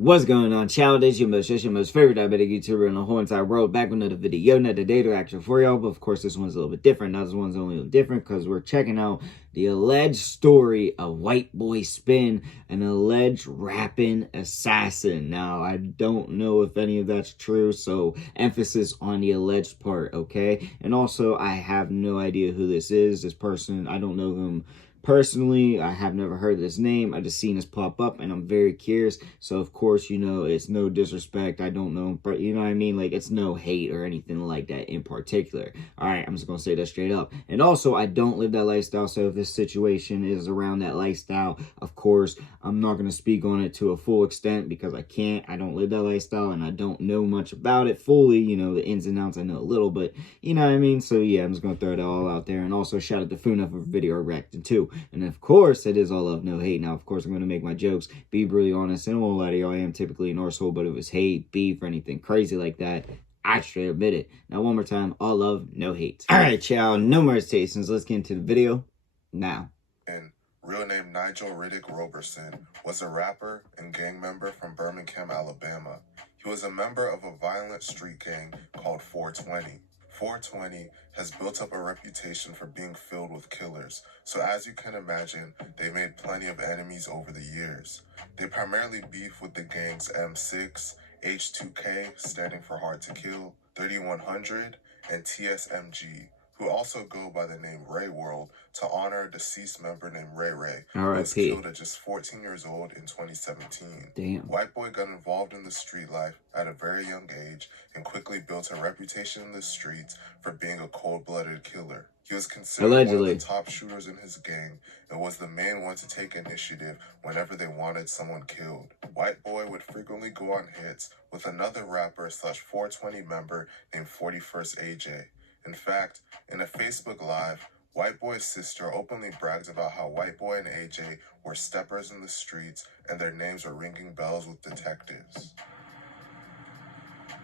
What's going on, child? It's your most favorite diabetic YouTuber in the whole entire world. Back with another video, another day to action for y'all. But of course, this one's a little bit different. Now, this one's only a little different because we're checking out the alleged story of White Boy Spin, an alleged rapping assassin. Now, I don't know if any of that's true, so emphasis on the alleged part, okay? And also, I have no idea who this is. This person, I don't know him personally. I have never heard this name. I just seen this pop up and I'm very curious. So of course, you know, it's no disrespect. I don't know, but you know what I mean? Like, it's no hate or anything like that in particular. All right, I'm just gonna say that straight up. And also, I don't live that lifestyle. So if this situation is around that lifestyle, of course, I'm not gonna speak on it to a full extent because I can't. I don't live that lifestyle and I don't know much about it fully. You know, the ins and outs I know a little, but you know what I mean? So yeah, I'm just gonna throw it all out there. And also shout out to Funa for video reacting too. And of course, it is all love, no hate. Now, of course, I'm going to make my jokes, be really honest, and I won't lie to you, I am typically an arsehole, but if it's hate, beef, or anything crazy like that, I straight admit it. Now, one more time, all love, no hate. All right, y'all, no more hesitations. Let's get into the video now. And real name Nigel Riddick Roberson was a rapper and gang member from Birmingham, Alabama. He was a member of a violent street gang called 420. 420 has built up a reputation for being filled with killers, so as you can imagine, they made plenty of enemies over the years. They primarily beef with the gangs M6, H2K, standing for Hard to Kill, 3100, and TSMG, who also go by the name Ray World to honor a deceased member named Ray Ray, who was killed at just 14 years old in 2017. Damn. White Boy got involved in the street life at a very young age and quickly built a reputation in the streets for being a cold-blooded killer. He was considered one of the top shooters in his gang and was the main one to take initiative whenever they wanted someone killed. White Boy would frequently go on hits with another rapper / 420 member named 41st AJ. In fact, in a Facebook Live, White Boy's sister openly brags about how White Boy and AJ were steppers in the streets and their names were ringing bells with detectives.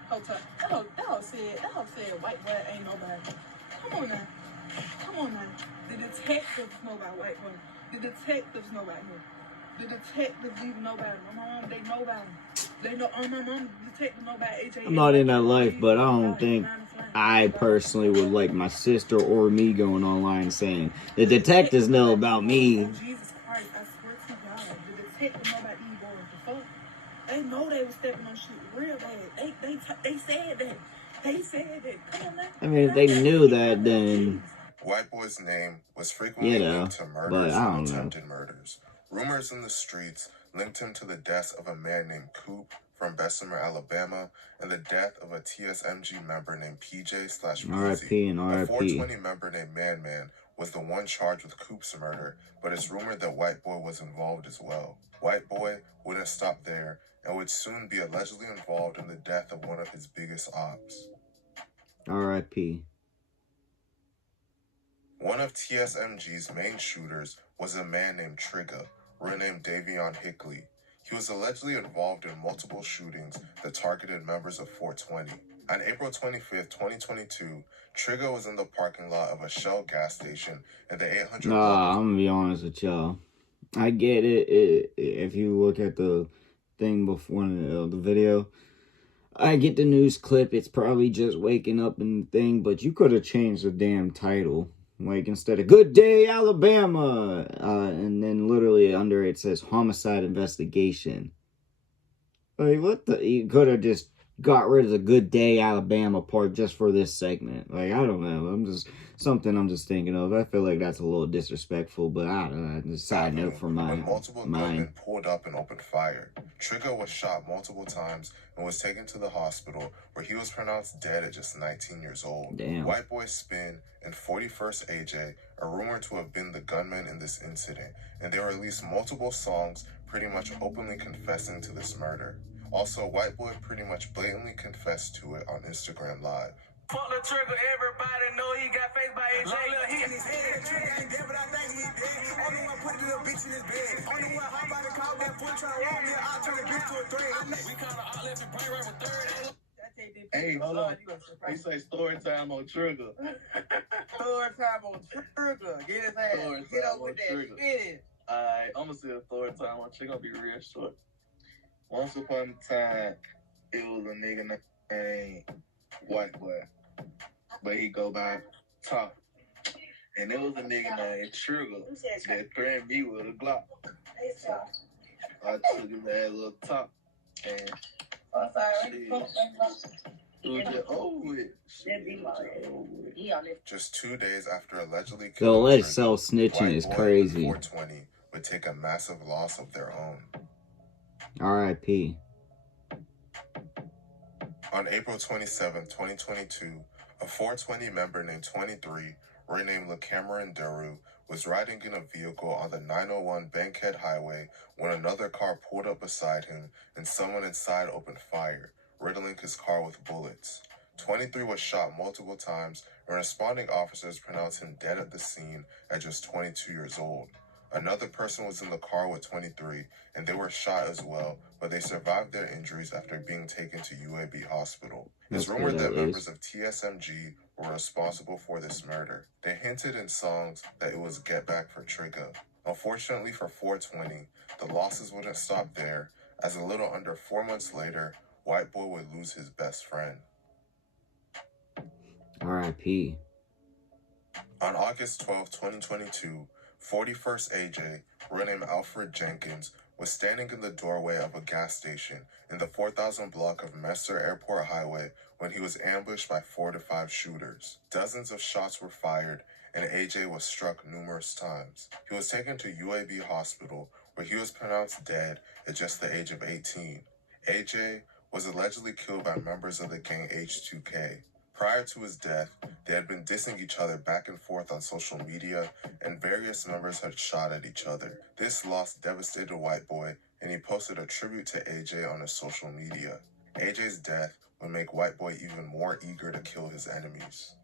Hold up. That said White Boy ain't nobody. Come on now. The detectives know about White Boy. The detectives know about him. The detectives even know about him. My mom, they know about him. They know, my mom, detective know about AJ. I'm not in that life, but I don't think I personally would like my sister or me going online saying, the detectives know about me. Oh, Jesus Christ, I swear to God, the detectives know about these boys. The fuck? They know they was stepping on shit real bad. They said that. They said that. Come on, man. I mean, if they knew that, then White Boy's name was frequently linked to murders and attempted murders. Rumors in the streets linked him to the deaths of a man named Coop from Bessemer, Alabama, and the death of a TSMG member named PJ/Breezy. R.I.P. and R.I.P. A 420 member named Man was the one charged with Coop's murder, but it's rumored that White Boy was involved as well. White Boy wouldn't stop there and would soon be allegedly involved in the death of one of his biggest ops. R.I.P. One of TSMG's main shooters was a man named Trigger, real name Davion Hickley. He was allegedly involved in multiple shootings that targeted members of 420. On April 25th, 2022, Trigger was in the parking lot of a Shell gas station in the 800 block. I'm gonna be honest with y'all. I get it. If you look at the thing before the video, I get the news clip. It's probably just waking up and thing, but you could have changed the damn title. Like, instead of Good Day, Alabama, and then literally under it says Homicide Investigation. Like, what the? You could have just got rid of the Good Day, Alabama part just for this segment. Like, I don't know. I'm just thinking of. I feel like that's a little disrespectful, but I don't know. Just a side note for mine. Multiple gunmen pulled up and opened fire. Trigger was shot multiple times and was taken to the hospital where he was pronounced dead at just 19 years old. Damn. White Boy Spin and 41st AJ are rumored to have been the gunmen in this incident, and they released multiple songs pretty much openly confessing to this murder. Also, White Boy pretty much blatantly confessed to it on Instagram Live. Fuck the Trigger, everybody know he got faced by AJ. He in his head, Trigger ain't dead, but I think he dead. Only one put a little bitch in his bed. Only one hop by the car, that foot trying to roll me, I'll turn the bitch to a threat. We call the all left and brain right with third. Hey, hold on. They say story time on Trigger. Story time on Trigger. Get his ass. Get up with that spinning. Alright, I'm gonna say a story time on Trigger. Gonna be real short. Once upon a time, it was a nigga named White Boy, but he go by Top. And there was a nigga named Trigger that threatened me with a Glock. So I took his ass little Top, and shit, it was just over with. Shit, it was just over with. Just 2 days after allegedly The killing alleged Trigger, self-snitching White is Boy crazy. and 420 would take a massive loss of their own. R.I.P. On April 27, 2022, a 420 member named 23, renamed LaCameron Daru, was riding in a vehicle on the 901 Bankhead Highway when another car pulled up beside him and someone inside opened fire, riddling his car with bullets. 23 was shot multiple times, and responding officers pronounced him dead at the scene at just 22 years old. Another person was in the car with 23, and they were shot as well, but they survived their injuries after being taken to UAB hospital. It's That's rumored good, that at members least. of TSMG were responsible for this murder. They hinted in songs that it was Get Back for Trigger. Unfortunately for 420, the losses wouldn't stop there, as a little under 4 months later, White Boy would lose his best friend. R.I.P. On August 12, 2022, 41st AJ, renamed Alfred Jenkins, was standing in the doorway of a gas station in the 4000 block of Messer Airport Highway when he was ambushed by 4 to 5 shooters. Dozens of shots were fired, and AJ was struck numerous times. He was taken to UAB hospital, where he was pronounced dead at just the age of 18. AJ was allegedly killed by members of the gang H2K. Prior to his death, they had been dissing each other back and forth on social media, and various members had shot at each other. This loss devastated White Boy, and he posted a tribute to AJ on his social media. AJ's death would make White Boy even more eager to kill his enemies.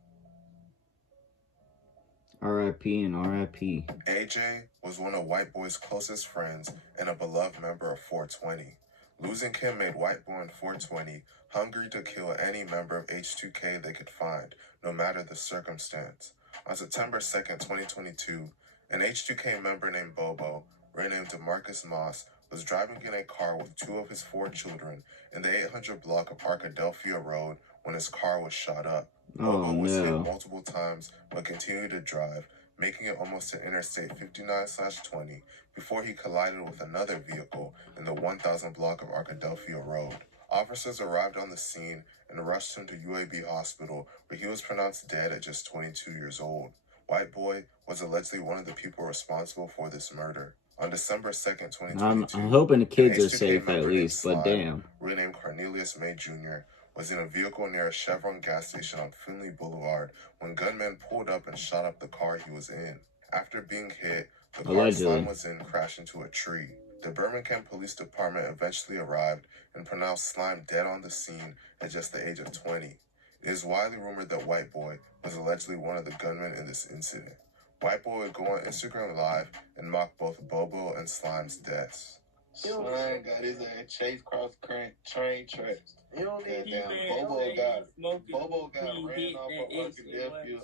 R.I.P. and R.I.P. AJ was one of White Boy's closest friends and a beloved member of 420. Losing him made White Boy and 420 hungry to kill any member of H2K they could find, no matter the circumstance. On September 2nd, 2022, an H2K member named Bobo, renamed DeMarcus Moss, was driving in a car with 2 of his 4 children in the 800 block of Arkadelphia Road when his car was shot up. Oh, Bobo was hit no. multiple times but continued to drive, making it almost to Interstate 59/20 before he collided with another vehicle in the 1000 block of Arkadelphia Road. Officers arrived on the scene and rushed him to UAB hospital, where he was pronounced dead at just 22 years old. White Boy was allegedly one of the people responsible for this murder. On December 2nd, 2022, I'm hoping the kids an are H2K safe at member named least, but Slide, damn. renamed Cornelius May Jr., was in a vehicle near a Chevron gas station on Finley Boulevard when gunmen pulled up and shot up the car he was in. After being hit, the car Allegedly. Slime was in crashed into a tree. The Birmingham Police Department eventually arrived and pronounced Slime dead on the scene at just the age of 20. It is widely rumored that White Boy was allegedly one of the gunmen in this incident. White Boy would go on Instagram Live and mock both Bobo and Slime's deaths. Slime got his ass chased across current train tracks. Goddamn, Bobo got ran off of Arkadelphia.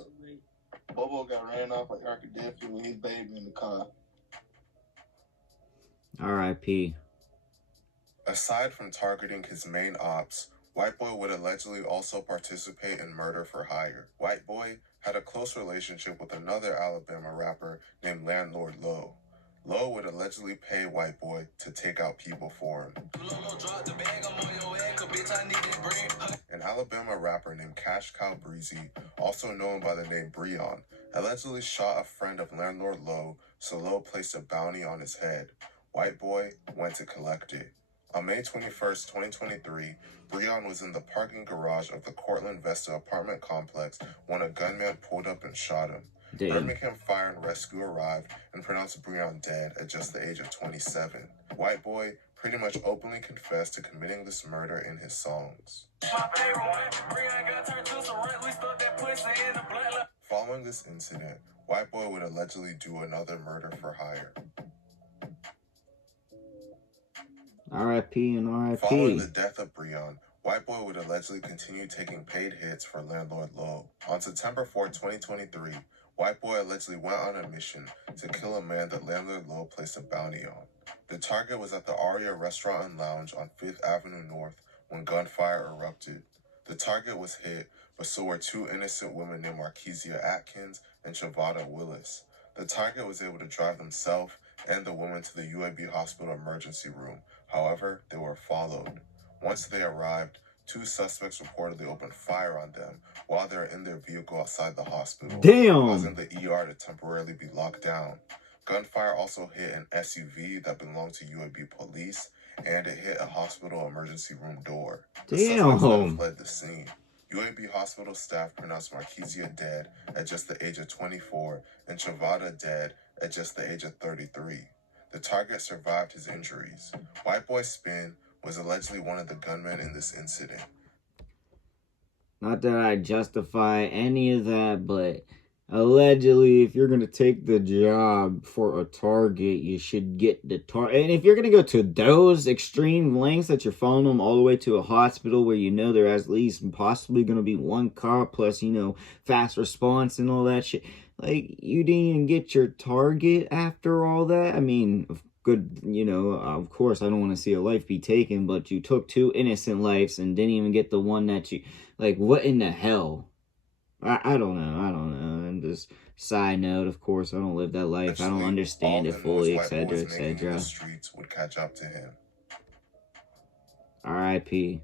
Bobo got ran off of Arkadelphia with his baby in the car. R.I.P. Aside from targeting his main ops, White Boy would allegedly also participate in murder for hire. White Boy had a close relationship with another Alabama rapper named Landlord Low. Low would allegedly pay White Boy to take out people for him. An Alabama rapper named Cash Cow Breezy, also known by the name Breon, allegedly shot a friend of Landlord Low, so Low placed a bounty on his head. White Boy went to collect it. On May 21st, 2023, Breon was in the parking garage of the Cortland Vesta apartment complex when a gunman pulled up and shot him. Damn. Birmingham Fire and Rescue arrived and pronounced Breon dead at just the age of 27. White Boy pretty much openly confessed to committing this murder in his songs. Following this incident, White Boy would allegedly do another murder for hire. R.I.P. and Following R.I.P. the death of Breon, White Boy would allegedly continue taking paid hits for Landlord Low. On September 4, 2023, White Boy allegedly went on a mission to kill a man that Landlord Low placed a bounty on. The target was at the Aria Restaurant and Lounge on 5th Avenue North when gunfire erupted. The target was hit, but so were two innocent women named Markesia Atkins and Shavada Willis. The target was able to drive themselves and the woman to the UAB hospital emergency room. However, they were followed. Once they arrived, two suspects reportedly opened fire on them while they were in their vehicle outside the hospital, causing the ER to temporarily be locked down. Gunfire also hit an SUV that belonged to UAB police, and it hit a hospital emergency room door. The suspects then fled the scene. UAB hospital staff pronounced Markesia dead at just the age of 24 and Shavada dead at just the age of 33. The target survived his injuries. White Boy Spin was allegedly one of the gunmen in this incident. Not that I justify any of that, but allegedly, if you're going to take the job for a target, you should get the target. And if you're going to go to those extreme lengths that you're following them all the way to a hospital where you know there's at least possibly going to be one cop plus, fast response and all that shit. Like, you didn't even get your target after all that? I mean, good, of course, I don't want to see a life be taken, but you took two innocent lives and didn't even get the one that you... Like, what in the hell? I don't know. And just side note, of course, I don't live that life. I don't understand it fully, etc., etc. The streets would catch up to him. R.I.P.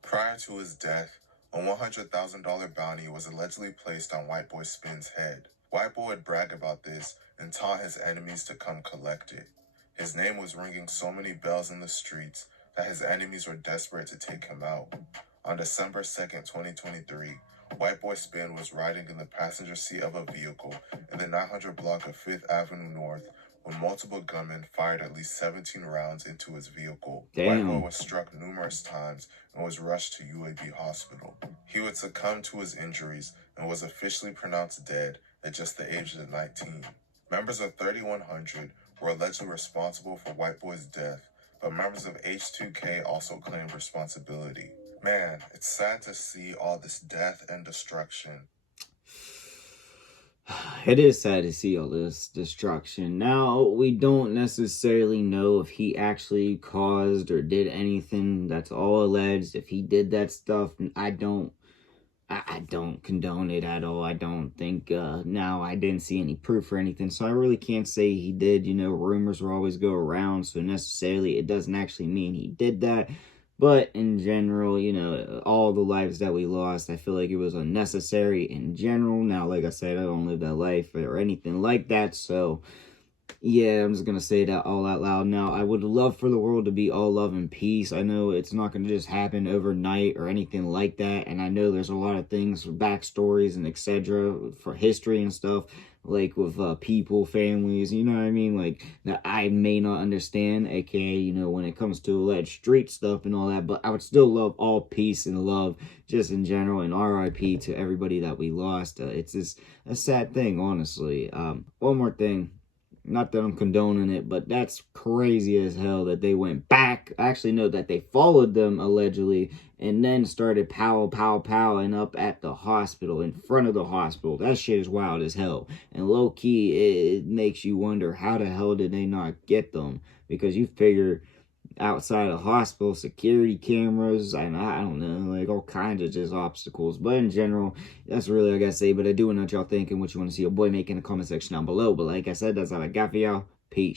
Prior to his death, a $100,000 bounty was allegedly placed on White Boy Spin's head. White Boy would brag about this and taunt his enemies to come collect it. His name was ringing so many bells in the streets that his enemies were desperate to take him out. On December 2nd, 2023, White Boy Spin was riding in the passenger seat of a vehicle in the 900 block of 5th Avenue North when multiple gunmen fired at least 17 rounds into his vehicle. White Boy was struck numerous times and was rushed to UAB hospital. He would succumb to his injuries and was officially pronounced dead at just the age of 19. Members of 3100 were allegedly responsible for White Boy's death, but members of H2K also claimed responsibility. Man, it's sad to see all this death and destruction. It is sad to see all this destruction. Now, we don't necessarily know if he actually caused or did anything. That's all alleged. If he did that stuff, I don't condone it at all. I don't think, now I didn't see any proof or anything, so I really can't say he did. Rumors will always go around, so necessarily it doesn't actually mean he did that. But in general, all the lives that we lost, I feel like it was unnecessary in general. Now, like I said, I don't live that life or anything like that, so yeah, I'm just going to say that all out loud. Now, I would love for the world to be all love and peace. I know it's not going to just happen overnight or anything like that, and I know there's a lot of things, backstories and etc. for history and stuff, like with people, families, you know what I mean, like, that I may not understand, aka, when it comes to alleged street stuff and all that, but I would still love all peace and love, just in general, and RIP to everybody that we lost. It's just a sad thing, honestly. One more thing. Not that I'm condoning it, but that's crazy as hell that they went back. I actually know that they followed them, allegedly, and then started powing up at the hospital, in front of the hospital. That shit is wild as hell. And low-key, it makes you wonder, how the hell did they not get them? Because you figure outside of hospital, security cameras, and I don't know, like all kinds of just obstacles. But in general, that's really all I gotta say. But I do want to know what y'all think and what you want to see your boy make in the comment section down below. But like I said, that's all I got for y'all. Peace.